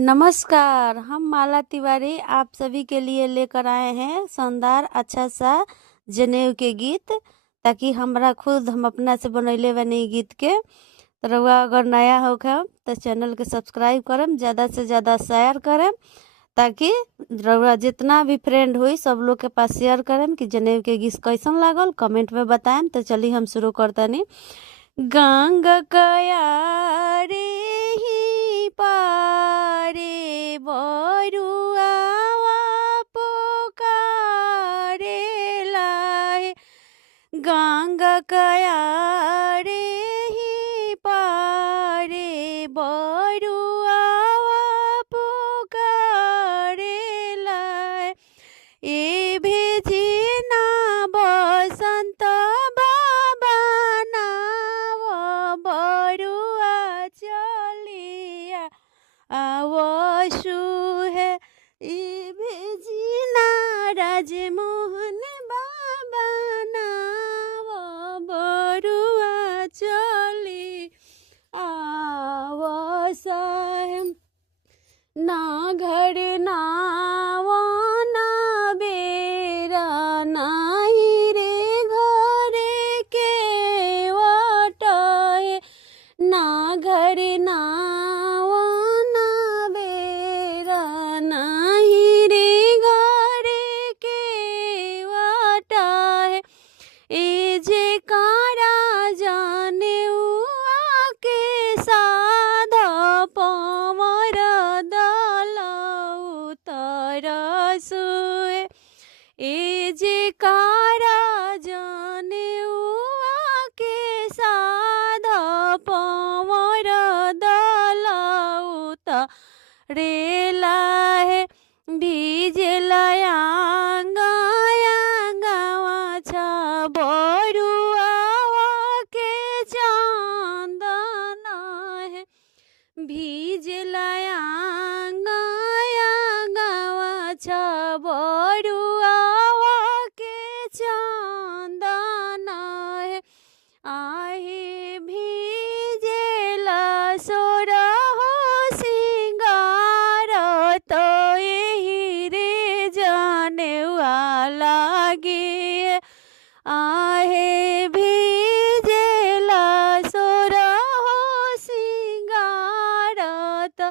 नमस्कार, हम माला तिवारी आप सभी के लिए लेकर आए हैं शानदार अच्छा सा जनेऊ के गीत। ताकि हम अपना से बनैले बनी गीत के। तो रउआ अगर नया हो तो चैनल के सब्सक्राइब करम, ज़्यादा से ज़्यादा शेयर करम, ताकि रउआ जितना भी फ्रेंड हुई सब लोग के पास शेयर करम कि जनेऊ के गीत कैसन लागल कमेंट में बताएम। तो चलिए हम शुरू करतनी। गंगा कयारे ही पारे बरुआवा पोकारे लाए। गंगा कयारे ही पारे बरुआवा पोकारे लाए। ए भेजी ना बसंत बाबा नाव बरुआ चलिया आवसु है। ए भेजी ना राजमोहन बाबा नाव बरुआ चली आवस है। ना घर नावा ना बेरा नाही रे घरे के वाटाए। ना घर नावा ना बेरा नाही रे घरे के वाटाए। ए जे कारा जाने के साध पमर दलाउ तरसुए। ए जे कारा जाने के साध पमर दलाउ रेला है। भिजलया बरुआवा के चंदन है। भिजलया बरुआवा के चंदन है। आहे भिजेला सोरहो सिंगार तो यही रे जनेउआ लागे। आहे भिजेला सोरहो सिंगार तो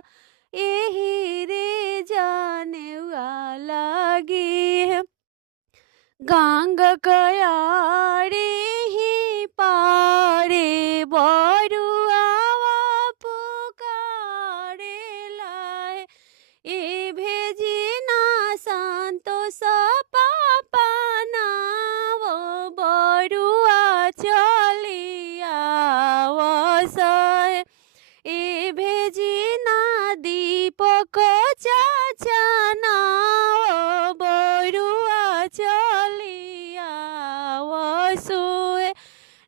यही रे जनेउआ लागे। गंगा कयारे ही पारे बरुआवा पुकारे लाए। ए भेजी ना संतोष पापा नाव बरुआ चलिया आवसए। ए भेजी ना दीपक चाचा नाव बरुआ चलिया आवसुए।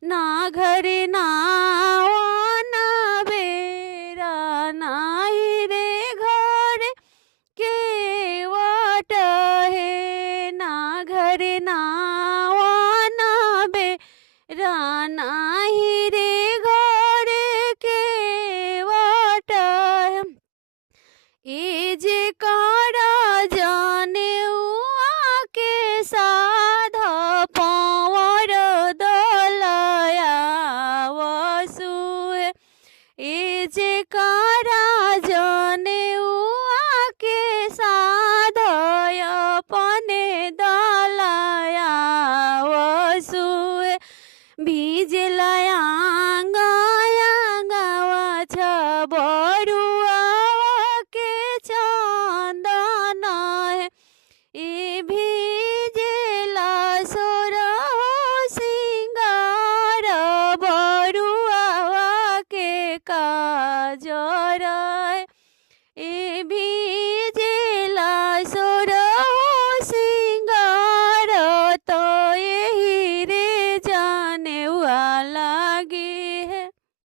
ना घर नावा ना बेरा नाही रे घर के वाट है। ना घर नावा ना बेरा नाही रे घर के वाट है। ए जे का